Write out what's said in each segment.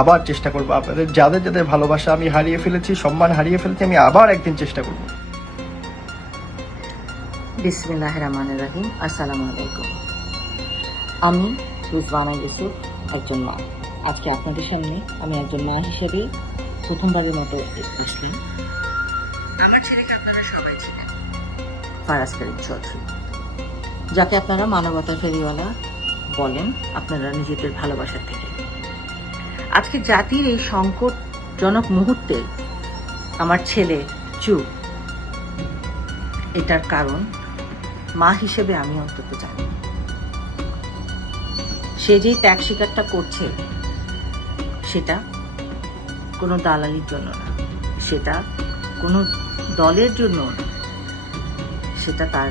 আবার চেষ্টা করব। আপনাদের যাদের যাদের ভালোবাসা আমি হারিয়ে ফেলেছি, সম্মান হারিয়ে ফেলেছি, আমি আবার একদিন চেষ্টা করব। বিসমিল্লাহির রহমানির রহিম। আসসালামু আলাইকুম। আমি রুজওয়ানা ইউসুফ, একজন মা। আজকে আপনাদের সামনে আমি একজন মা হিসেবে প্রথমবারের মতো এসেছি। আমার ছেলেকে আপনারা সবাই চিনেন, ফারাজ করিম চৌধুরী, যাকে আপনারা মানবতার ফেরিওয়ালা বলেন আপনারা নিজেদের ভালোবাসার থেকে। আজকে জাতির এই সংকটজনক মুহূর্তে আমার ছেলে চুপ, এটার কারণ মা হিসেবে আমি অন্তত জানি। সে যেই ত্যাগ স্বীকারটা করছে সেটা কোনো দালালির জন্য না, সেটা কোনো দলের জন্য না, সেটা তার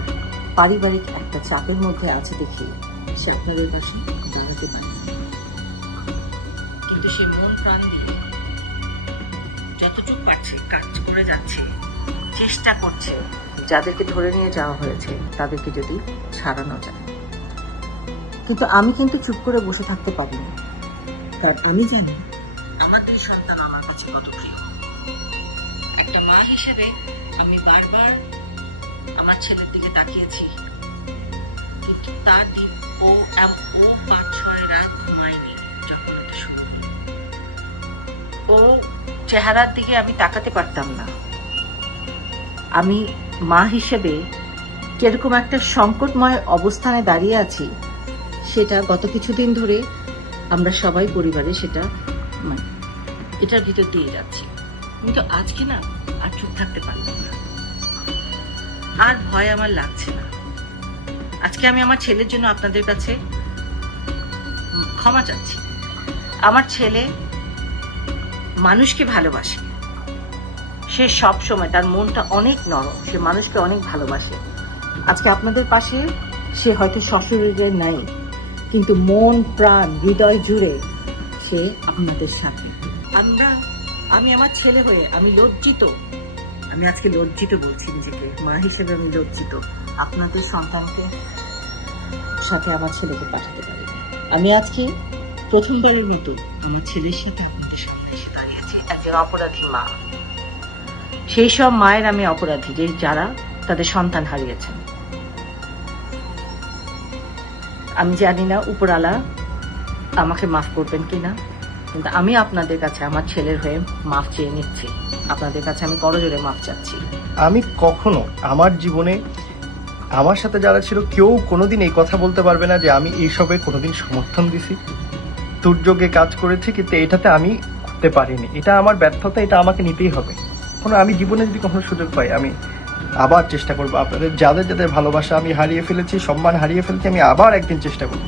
পারিবারিক একটা চাপের মধ্যে আছে দেখে সে আপনাদের পাশে দাঁড়াতে পারে। কিন্তু সে মন প্রাণ দিয়ে যতটুকু পারছে কাজ করে যাচ্ছে, চেষ্টা করছে যাদেরকে ধরে নিয়ে যাওয়া হয়েছে তাদেরকে যদি ছাড়ানো যায়। কিন্তু আমি কিন্তু চুপ করে বসে থাকতে পারিনি, কারণ আমি জানি আমার দুই সন্তান আমার কাছে কত প্রিয়। একটা মা হিসেবে আমি বারবার আমার ছেলের দিকে তাকিয়েছি, কিন্তু তার দিন ও 5-6 রাত ঘুমায়নি যখন এটা শুরু। ও চেহারার দিকে আমি তাকাতে পারতাম না। আমি মা হিসেবে কিরকম একটা সংকটময় অবস্থানে দাঁড়িয়ে আছি সেটা গত কিছুদিন ধরে আমরা সবাই পরিবারে সেটা এটার ভিতর দিয়ে যাচ্ছি। কিন্তু আজকে না আর চুপ থাকতে পারলাম না, আর ভয় আমার লাগছে না। আজকে আমি আমার ছেলের জন্য আপনাদের কাছে ক্ষমা চাচ্ছি। আমার ছেলে মানুষকে ভালোবাসে, সে সব সময় তার মনটা অনেক নরম, সে মানুষকে অনেক ভালোবাসে। আজকে আপনাদের পাশে সে হয়তো শ্বশুরের নাই, কিন্তু মন প্রাণ হৃদয় জুড়ে সে আপনাদের সাথে। আমি আমার ছেলে হয়ে আমি লজ্জিত, আমি আজকে লজ্জিত বলছি নিজেকে, মা হিসেবে আমি লজ্জিত আপনাদের সন্তানকে সাথে আমার ছেলেকে পাঠাতে পারি। আমি আজকে প্রথমবারের মতো আমার ছেলের সাথে আপনাদের সামনে এসে দাঁড়িয়েছি একজন অপরাধী মা। সেই সব মায়ের আমি অপরাধী যে যারা তাদের সন্তান হারিয়েছেন। আমি জানি না উপরওয়ালা আমাকে মাফ করবেন কিনা, কিন্তু আমি আপনাদের কাছে আমার ছেলের হয়ে মাফ চেয়ে নিচ্ছি। আপনাদের কাছে আমি করজোড়ে মাফ চাচ্ছি। আমি কখনো আমার জীবনে আমার সাথে যারা ছিল কেউ কোনোদিন এই কথা বলতে পারবে না যে আমি এইসবে কোনোদিন সমর্থন দিছি, দুর্যোগে কাজ করেছি, কিন্তু এটাতে আমি করতে পারিনি। এটা আমার ব্যর্থতা, এটা আমাকে নিতেই হবে। আমি জীবনে যদি কখনো সুযোগ পাই আমি আবার চেষ্টা করব। আপনাদের যাদের যাদের ভালোবাসা আমি হারিয়ে ফেলেছি, সম্মান হারিয়ে ফেলেছি, আমি আবার একদিন চেষ্টা করব।